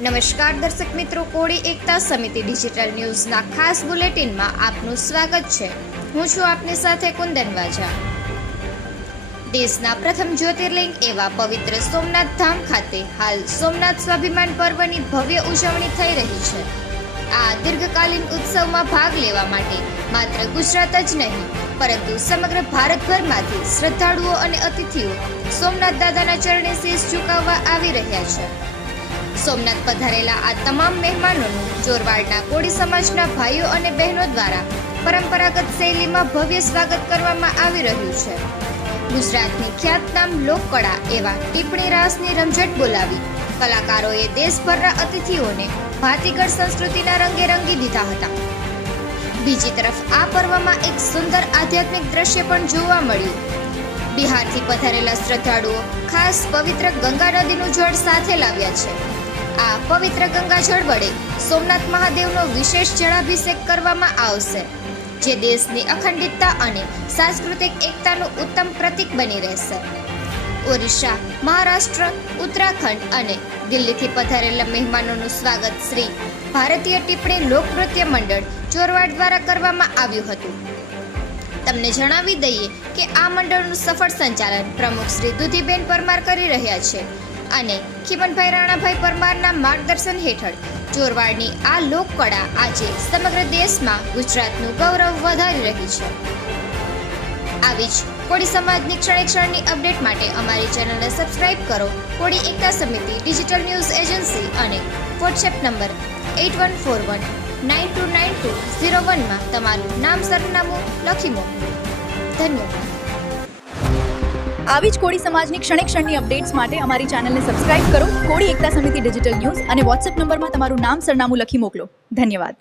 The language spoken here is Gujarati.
નમસ્કાર દર્શક મિત્રો, કોળી એકતા સમિતિ ડિજિટલ ન્યૂઝના ખાસ બુલેટિનમાં આપનું સ્વાગત છે. હું છું આપની સાથે કુંદન વાજા. દેશના પ્રથમ જ્યોતિર્લિંગ એવા પવિત્ર સોમનાથ ધામ ખાતે હાલ સોમનાથ સ્વાભિમાન પર્વની ભવ્ય ઉજવણી થઈ રહી છે. આ દીર્ઘકાલીન ઉત્સવમાં ભાગ લેવા માટે માત્ર ગુજરાત જ નહીં પરંતુ સમગ્ર ભારતભરમાંથી શ્રદ્ધાળુઓ અને અતિથિઓ સોમનાથ દાદાના ચરણે શીશ ઝુકાવવા આવી રહ્યા છે. સોમનાથ પધારેલા આ તમામ મહેમાનોનું ચોરવાડના કોળી સમાજના ભાઈઓ અને બહેનો દ્વારા પરંપરાગત શૈલીમાં ભવ્ય સ્વાગત કરવામાં આવી રહ્યું છે. ગુજરાતની ખ્યાતનામ લોકકળા એવા ટીપણી રાસની રમઝટ બોલાવી કલાકારોએ દેશભરના અતિથિઓને ભાતીગળ સંસ્કૃતિના રંગે રંગી દીધા હતા. બીજી તરફ આ પર્વમાં એક સુંદર આધ્યાત્મિક દ્રશ્ય પણ જોવા મળ્યું. બિહારથી પધારેલા શ્રદ્ધાળુઓ ખાસ પવિત્ર ગંગા નદીનું જળ સાથે લાવ્યા છે. આ પવિત્ર ગંગાજળ વડે સોમનાથ મહાદેવનો વિશેષ જળાભિષેક કરવામાં આવશે, જે દેશની અખંડિતતા અને સાંસ્કૃતિક એકતાનું ઉત્તમ પ્રતીક બની રહેશે. ઓરિસ્સા, મહારાષ્ટ્ર, ઉત્તરાખંડ અને દિલ્હીથી પધારેલા મહેમાનોનું સ્વાગત શ્રી ભારતીય ટીપણી લોકનૃત્ય મંડળ ચોરવાડ દ્વારા કરવામાં આવ્યું હતું. તમને જણાવી દઈએ કે આ મંડળનું સફળ સંચાલન પ્રમુખ શ્રી દુધીબેન પરમાર કરી રહ્યા છે અને ખીમનભાઈ રાણાભાઈ પરમારના માર્ગદર્શન હેઠળ ચોરવાડની આ લોકકળા આજે સમગ્ર દેશમાં ગુજરાતનું ગૌરવ વધારી રહી છે. આવી જ કોળી સમાજની ક્ષણે ક્ષણની અપડેટ માટે અમારી ચેનલને સબસ્ક્રાઇબ કરો. કોળી એકતા સમિતિ ડિજિટલ ન્યૂઝ એજન્સી અને વોટ્સએપ નંબર 8141929201 તમારું નામ સરનામું લખી મોકલો. ધન્યવાદ. આવી જ કોળી સમાજની ક્ષણે ક્ષણની અપડેટ્સ માટે અમારી ચેનલને સબસ્ક્રાઇબ કરો. કોળી એકતા સમિતિ ડિજિટલ ન્યૂઝ અને વોટ્સએપ નંબરમાં તમારું નામ સરનામું લખી મોકલો. ધન્યવાદ.